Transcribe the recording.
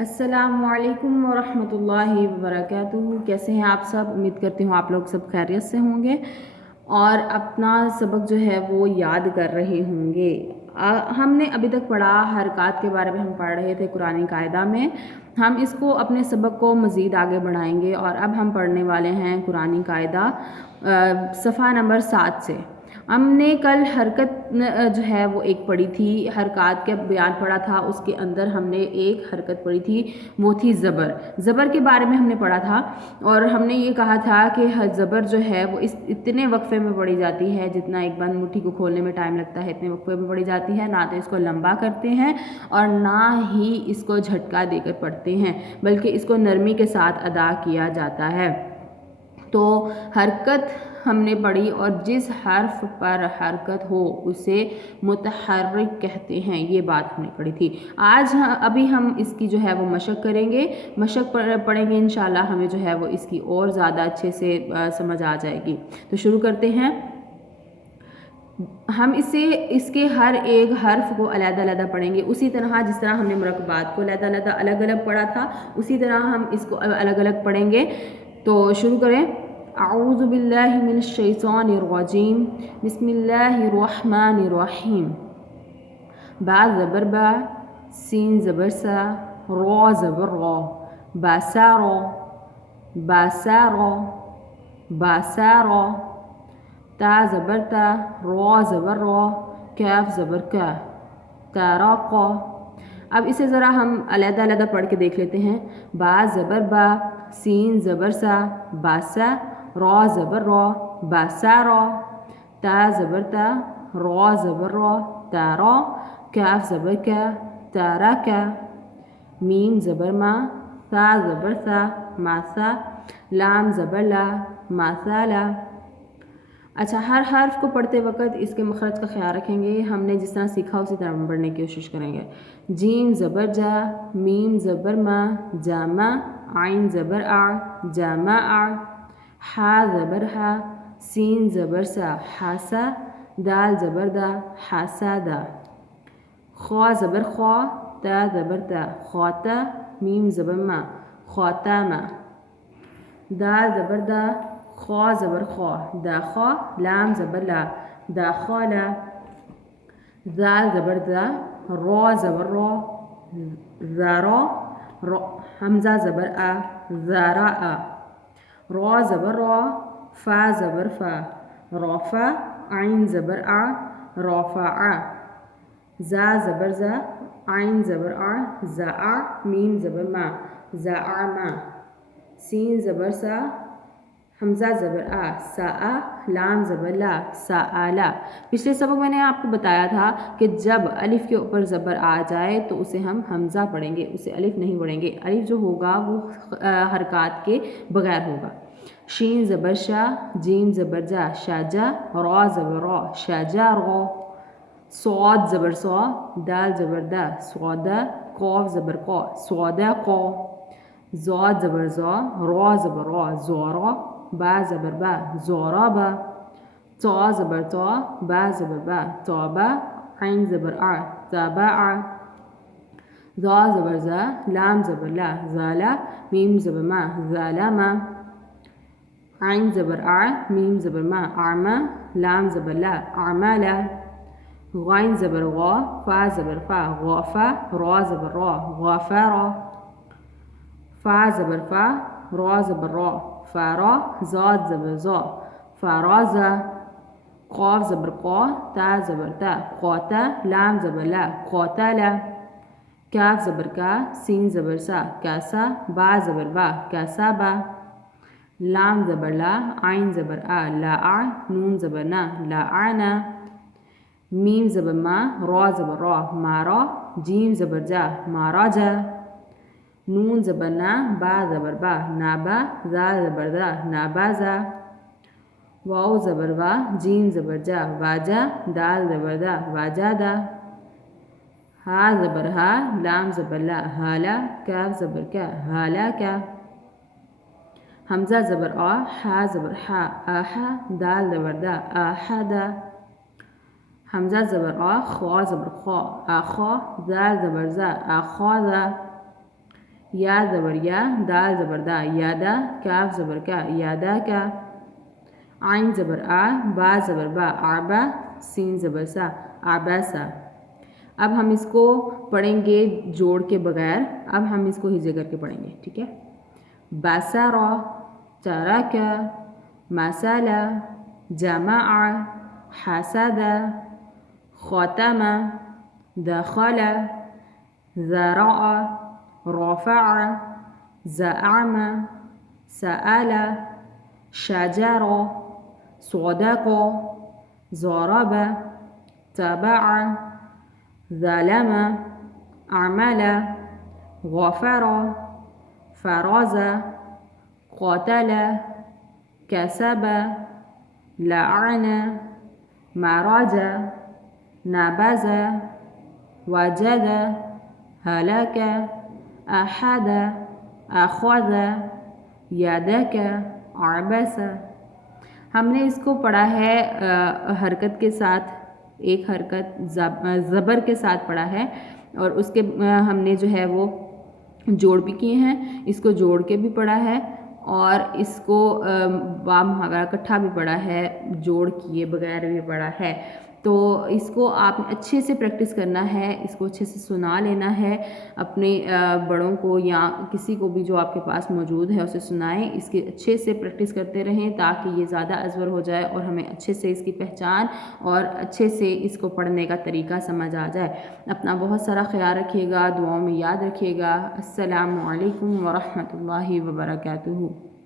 السلام علیکم ورحمۃ اللہ وبرکاتہ۔ کیسے ہیں آپ سب؟ امید کرتی ہوں آپ لوگ سب خیریت سے ہوں گے اور اپنا سبق جو ہے وہ یاد کر رہے ہوں گے۔ ہم نے ابھی تک پڑھا حرکات کے بارے میں، ہم پڑھ رہے تھے قرآن قاعدہ میں۔ ہم اس کو اپنے سبق کو مزید آگے بڑھائیں گے اور اب ہم پڑھنے والے ہیں قرآن قاعدہ صفحہ نمبر 7 سے۔ ہم نے کل حرکت جو ہے وہ ایک پڑھی تھی، حرکات کا بیان پڑھا تھا، اس کے اندر ہم نے ایک حرکت پڑھی تھی، وہ تھی زبر۔ زبر کے بارے میں ہم نے پڑھا تھا اور ہم نے یہ کہا تھا کہ زبر جو ہے وہ اتنے وقفے میں پڑھی جاتی ہے جتنا ایک بند مٹھی کو کھولنے میں ٹائم لگتا ہے، اتنے وقفے میں پڑھی جاتی ہے۔ نہ تو اس کو لمبا کرتے ہیں اور نہ ہی اس کو جھٹکا دے کر پڑھتے ہیں، بلکہ اس کو نرمی کے ساتھ ادا کیا جاتا ہے۔ تو حرکت ہم نے پڑھی اور جس حرف پر حرکت ہو اسے متحرک کہتے ہیں، یہ بات ہم نے پڑھی تھی۔ ابھی ہم اس کی جو ہے وہ مشق کریں گے، مشق پڑھیں گے انشاءاللہ، ہمیں جو ہے وہ اس کی اور زیادہ اچھے سے سمجھ آ جائے گی۔ تو شروع کرتے ہیں۔ ہم اس کے ہر ایک حرف کو علیحدہ علیحدہ پڑھیں گے، اسی طرح جس طرح ہم نے مرکبات کو علیحدہ علیحدہ الگ الگ پڑھا تھا، اسی طرح ہم اس کو الگ الگ پڑھیں گے۔ تو شروع کریں۔ اعوذ باللہ من الشیطان الرجیم، بسم اللہ الرحمن الرحیم۔ با زبر با، سین زبر سا، را زبر را، باسارا، باسارا، باسارا، تا زبر تا، را زبر را، کاف زبر کا، تاراقا۔ اب اسے ذرا ہم علیحدہ علیحدہ پڑھ کے دیکھ لیتے ہیں۔ با زبر با، سین زبر سا، باسا، را زبر را، باسارا، تا زبر تا، را زبر را، تارا، کاف زبر کا، تاراکا، میم زبر ما، ثا زبر ثا، ماسا، لام زبر لا، ماسالا۔ اچھا، ہر حرف کو پڑھتے وقت اس کے مخرج کا خیال رکھیں گے، ہم نے جس طرح سیکھا اسی طرح پڑھنے کی کوشش کریں گے۔ جیم زبر جا، میم زبر ما، جاما، عین زبر آ، جامع، ہا زبر ہا، سین زبر سا، حاسا، دال زبر دا، حاسادا، خوا زبر خوا، تا زبر تا، خواتا، میم زبر ما، خواتاما، دال زبر دا، خوا زبر خوا، داخوا، لام زبر لا، داخالا، زال زبر دا، را زبر را، زارا، حمزہ زبر آ، زارا، را زبر را، فا زبر فا، رافا، عین زبر آ، رافعا، زا زبر زا، عین زبر آ، زا، میم زبر ما، زاعما، سین زبر سا، حمزہ زبر آ، سا، لام زبر لا، سالا۔ پچھلے سبق میں نے آپ کو بتایا تھا کہ جب الف کے اوپر زبر آ جائے تو اسے ہم حمزہ پڑھیں گے، اسے الف نہیں پڑھیں گے۔ الف جو ہوگا وہ حرکات کے بغیر ہوگا۔ شین زبر شا، جیم زبر جا، شاجا، را زبر را، شاجا را، صاد زبر صا، دال زبر دا، سوادا، قاف زبر قا، سوادا قا، زاد زبر زا، را زبر را، زارا، با زبر با، زارابا، تا زبر تا، با زبر با، تابا، عین زبر آ، تابا، زا زبر زا، لام زبر لا، زالا، میم زبر ما، زالما، عین زبر آ، میم زبر ما، اعما، لام زبر لا، اعمالا، غین زبر غا، فا زبر فا، غافا، را زبر را، غافارا، فا زبر فا، را زبر را، فارا، زاد زبر زا، فارازا، قاف زبر قا، تا زبر تا، قاتا، لام زبر لا، قاتالا، کاف زبر کا، سین زبر سا، کاسا، با زبر با، کاسابا، لام زبر لا، عین زبر آ، لا، نون زبر نا، لا آنا، میم زبر ما، را زبر را، مارا، جیم زبر جا، ماراجا، نون زبر نا، با زبر با، نابا، زا زبر دا، نابازا، واو زبر وا، جیم زبر جا، واجا، دال زبر دا، واجادا، ہا زبر ہا، لام زبر لا، حالا، کاف زبر کا، حالا کا، حمزہ زبر آ، ہا زبر ہا، آہا، دال زبر دا، آہادا، حمزہ زبر آ، خوا زبر خوا، آخا، دال زبر زا، آخاذا، یا زبر یا، دال زبر دا، یادا، کاف زبر کا، یادا کا، عین زبر آ، با زبر با، آبا، سین زبر سا، آباسا۔ اب ہم اس کو پڑھیں گے جوڑ کے بغیر، اب ہم اس کو ہجے کر کے پڑھیں گے، ٹھیک ہے۔ باسرا، ترکا، مسالا، جمع، حسد، ختم، دخل، زرع، رفع، زعم، سأل، شجر، صدق، ضرب، تبع، ظلم، عمل، غفر، فرز، قتل، كسب، لعن، مرج، نبذ، وجد، هلك، أحد، أخذ، يدك، عبس۔ ہم نے اس کو پڑھا ہے حرکت کے ساتھ، ایک حرکت زبر کے ساتھ پڑھا ہے، اور اس کے ہم نے جو ہے وہ جوڑ بھی کیے ہیں، اس کو جوڑ کے بھی پڑھا ہے، اور اس کو با محاورہ اکٹھا بھی پڑھا ہے، جوڑ کیے بغیر بھی پڑھا ہے۔ تو اس کو آپ نے اچھے سے پریکٹس کرنا ہے، اس کو اچھے سے سنا لینا ہے، اپنے بڑوں کو یا کسی کو بھی جو آپ کے پاس موجود ہے اسے سنائیں، اس کی اچھے سے پریکٹس کرتے رہیں تاکہ یہ زیادہ ازور ہو جائے اور ہمیں اچھے سے اس کی پہچان اور اچھے سے اس کو پڑھنے کا طریقہ سمجھ آ جائے۔ اپنا بہت سارا خیال رکھیے گا، دعاؤں میں یاد رکھیے گا۔ السلام علیکم ورحمۃ اللہ وبرکاتہ۔